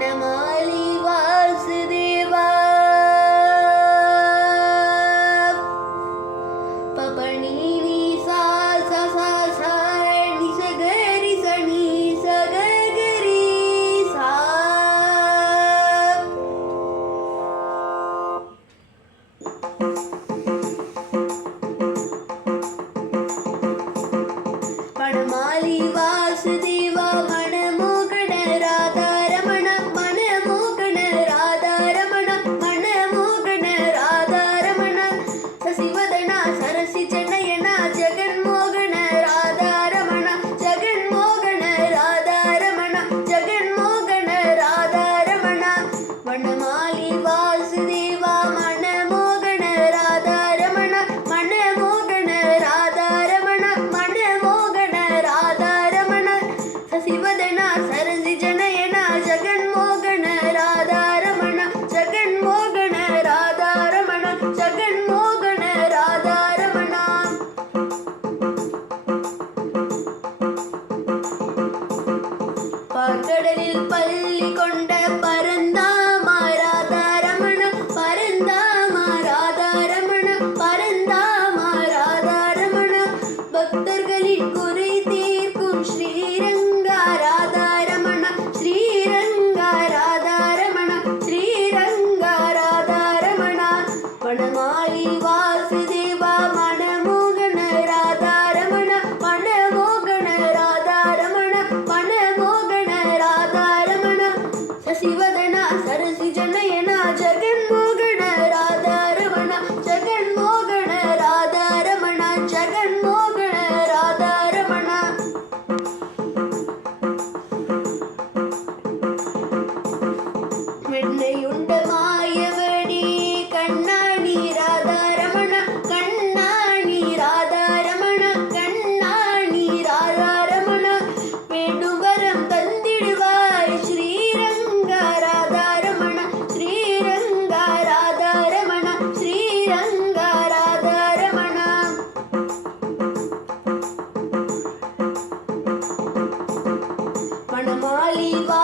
वनमाली वासुदेवा पपणीनी सा सा सा सा नि स गरी स नि स ग गरी सा वनमाली वासुदेवा मनमोहन राधा रमण मनमोहन राधा रमण मनमोहन राधा रमण शशिवदन सरसि जनयन जगन्मोहन राधा रमण जगन्मोहन राधा रमण जगन्मोहन राधा रमण वनमाली वासुदेवा मनमोहन राधा रमण मनमोहन राधा रमण मनमोहन राधा रमण शशिवदन सरसि जनयन जगन्मोहन राधा रमण जगन्मोहन राधा रमण जगन्मोहन राधा रमण பார்க்கடலில் பள்ளி கொண்ட பரந்தாம ராதா ரமண பரந்தாம ராதா ரமண பரந்தாம ராதா ரமண பக்தர்களின் குறை தீர்க்கும் ஸ்ரீரங்கா ராதா ரமண ஸ்ரீரங்கா ராதா ரமண ஸ்ரீரங்கா ராதா ரமண வனமாலி வாசுதேவா மனமோகன ராதா ரமண மனமோகன ராதா ரமண மனமோகன ராதா ரமಣ ಶಶಿವದನ ಸರಸಿ ಜನಯನ ಜಗನ್ಮೋಹನ ರಾಧಾ ರಮಣ ಜಗನ್ಮೋಹನ ರಾಧಾ ರಮಣ ಜಗನ್ಮೋಹನ ರಾಧಾ ರಮಣ மென்னையுண்ட மாயவனே கண்ணாணி ராதா ரமண கண்ணாணி ராதா ரமண கண்ணாணி ராதா ரமண வேண்டும் வரம் தந்திடுவாய் ஸ்ரீரங்கா ராதா ரமண ஸ்ரீரங்கா ராதா ரமண ஸ்ரீரங்கா ராதா ரமண வனமாலி வா